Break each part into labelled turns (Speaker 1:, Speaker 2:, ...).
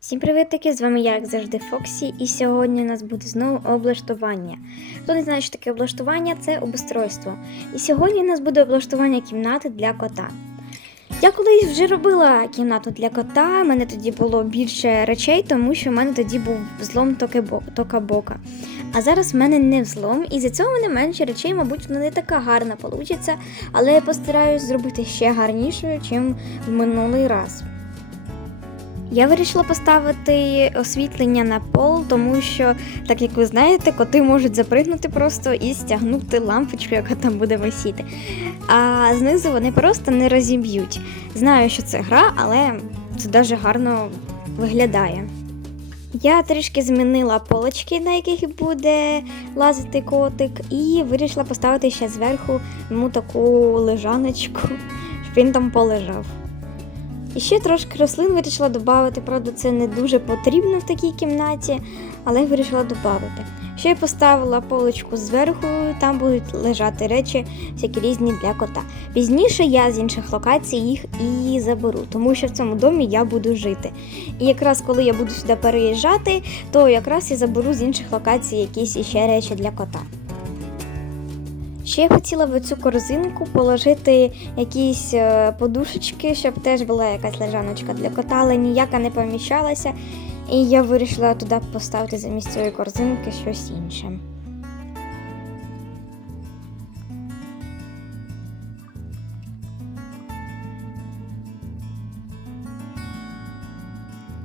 Speaker 1: Всім привітки, з вами я, як завжди, Фоксі, і сьогодні у нас буде знову облаштування. Хто не знає, що таке облаштування, це обустройство. І сьогодні у нас буде облаштування кімнати для кота. Я колись вже робила кімнату для кота, в мене тоді було більше речей, тому що в мене тоді був взлом токабока. А зараз в мене не взлом, і за цього в мене менше речей, мабуть, вона не така гарна получиться, але я постараюсь зробити ще гарнішою, ніж в минулий раз. Я вирішила поставити освітлення на пол, тому що, так як ви знаєте, коти можуть запригнути просто і стягнути лампочку, яка там буде висіти. А знизу вони просто не розіб'ють. Знаю, що це гра, але це дуже гарно виглядає. Я трішки змінила полочки, на яких буде лазити котик, і вирішила поставити ще зверху йому таку лежаночку, щоб він там полежав. І ще трошки рослин вирішила додати, правда, це не дуже потрібно в такій кімнаті, але вирішила додати. Ще я поставила полочку зверху, там будуть лежати речі, всякі різні для кота. Пізніше я з інших локацій їх і заберу, тому що в цьому домі я буду жити. І якраз коли я буду сюди переїжджати, то якраз я заберу з інших локацій якісь іще речі для кота. Ще я хотіла в цю корзинку положити якісь е, подушечки, щоб теж була якась лежаночка для кота, але ніяка не поміщалася. І я вирішила туди поставити замість цієї корзинки щось інше.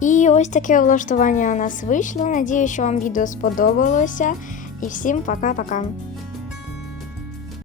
Speaker 1: І ось таке влаштування у нас вийшло. Надію, що вам відео сподобалося. І всім пока-пока.